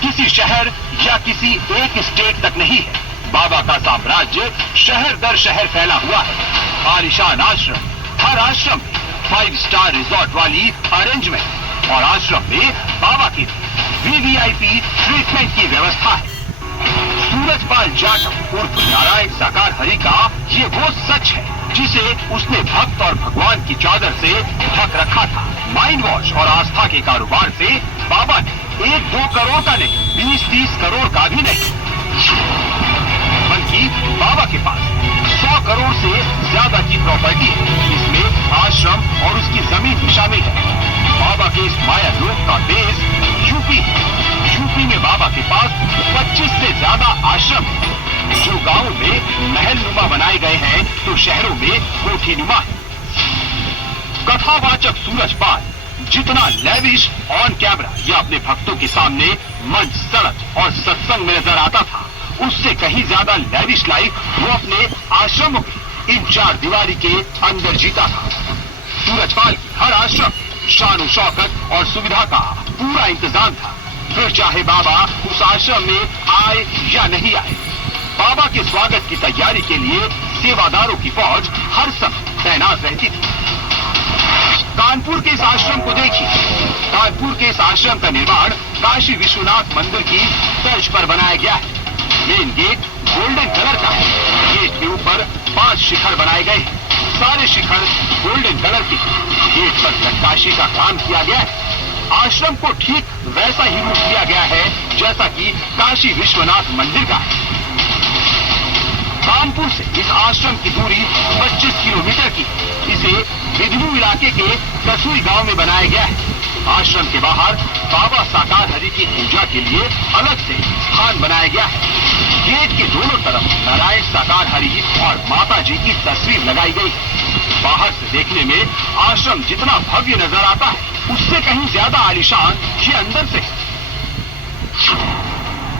किसी शहर या किसी एक स्टेट तक नहीं है। बाबा का साम्राज्य शहर दर शहर फैला हुआ है। आलीशान आश्रम, हर आश्रम में 5 स्टार रिजॉर्ट वाली अरेंजमेंट और आश्रम में बाबा की वीवीआईपी ट्रीटमेंट की व्यवस्था है। सूरजपाल जाटव उर्फ नारायण साकार हरि का ये वो सच है जिसे उसने भक्त और भगवान की चादर से ढक रखा था। माइंड वॉश और आस्था के कारोबार से बाबा ने 1-2 करोड़ का नहीं, 20-30 करोड़ का भी नहीं, बल्कि बाबा के पास 100 करोड़ से ज्यादा की प्रॉपर्टी है। इसमें आश्रम और उसकी जमीन भी शामिल है। बाबा के इस माया लोक का बेस यूपी है। यूपी में बाबा के पास 25 से ज्यादा आश्रम है, जो गांवों में महल नुमा बनाए गए हैं तो शहरों में कोठी नुमा है। कथावाचक सूरजपाल जितना लेविश ऑन कैमरा या अपने भक्तों के सामने मंच, सड़क और सत्संग में नजर आता था, उससे कहीं ज्यादा लेविश लाइफ वो अपने आश्रमों के इन 4 दीवारी के अंदर जीता था। सूरजपाल की हर आश्रम शान शौकत और सुविधा का पूरा इंतजाम था। फिर चाहे बाबा उस आश्रम में आए या नहीं आए, बाबा के स्वागत की तैयारी के लिए सेवादारों की फौज हर समय तैनात रहती थी। कानपुर के इस आश्रम को देखिए। कानपुर के इस आश्रम का निर्माण काशी विश्वनाथ मंदिर की तर्ज पर बनाया गया है। मेन गेट गोल्डन कलर का है। गेट के ऊपर 5 शिखर बनाए गए हैं। सारे शिखर गोल्डन कलर के। गेट पर नक्काशी का काम किया गया है। आश्रम को ठीक वैसा ही रूप दिया गया है जैसा कि काशी विश्वनाथ मंदिर का है। कानपुर से इस आश्रम की दूरी 25 किलोमीटर की। इसे बिजनू इलाके के कसुई गांव में बनाया गया है। आश्रम के बाहर बाबा साकार हरि की पूजा के लिए अलग से स्थान बनाया गया है। गेट के दोनों तरफ नारायण साकार हरि और माता जी की तस्वीर लगाई गई है। बाहर से देखने में आश्रम जितना भव्य नजर आता है, उससे कहीं ज्यादा आलीशान ये अंदर से है।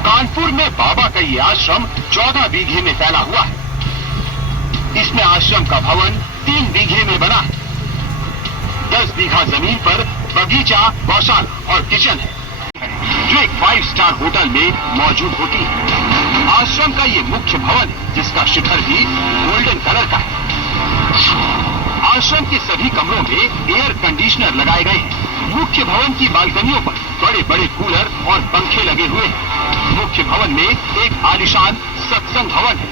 कानपुर में बाबा का ये आश्रम 14 बीघे में फैला हुआ है। इसमें आश्रम का भवन 3 बीघे में बना है। 10 बीघा जमीन पर बगीचा, गौशाला और किचन है, जो एक 5 स्टार होटल में मौजूद होती है। आश्रम का ये मुख्य भवन है, जिसका शिखर भी गोल्डन कलर का है। आश्रम के सभी कमरों में एयर कंडीशनर लगाए गए हैं। मुख्य भवन की बालकनियों पर बड़े बड़े कूलर और पंखे लगे हुए हैं। मुख्य भवन में एक आलीशान सत्संग भवन है।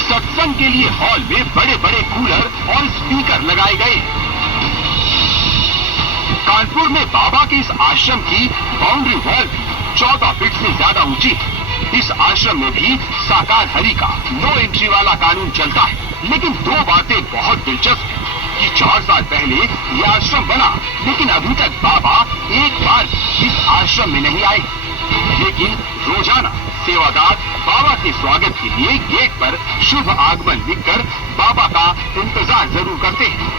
सत्संग के लिए हॉल में बड़े बड़े कूलर और स्पीकर लगाए गए हैं। कानपुर में बाबा के इस आश्रम की बाउंड्री वॉल 14 फीट से ज्यादा ऊंची है। इस आश्रम में भी साकार हरि का नो एंट्री वाला कानून चलता है। लेकिन 2 बातें बहुत दिलचस्प है कि 4 साल पहले यह आश्रम बना, लेकिन अभी तक बाबा एक बार इस आश्रम में नहीं आए। लेकिन रोजाना सेवादार बाबा के स्वागत के लिए गेट पर शुभ आगमन लिखकर बाबा का इंतजार जरूर करते हैं।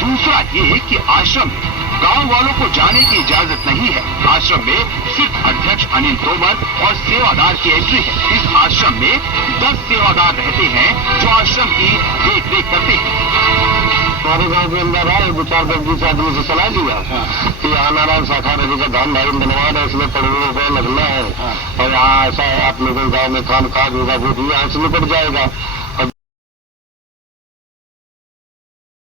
दूसरा ये कि आश्रम में गांव वालों को जाने की इजाजत नहीं है। आश्रम में सिर्फ अध्यक्ष अनिल तोमर और सेवादार की एंट्री है। इस आश्रम में 10 सेवादार रहते हैं जो आश्रम की देख रेख करते हैं। हमारे गांव के अंदर आए 2-4 आदमी से सलाह लिया कि यहाँ नारायण साकार हरि का धाम धाम बनवा रहे, इसमें करोड़ों रुपए लगना है और यहाँ ऐसा है आप लोगों गाँव में खाम खा होगा वो भी यहाँ से निपट जाएगा।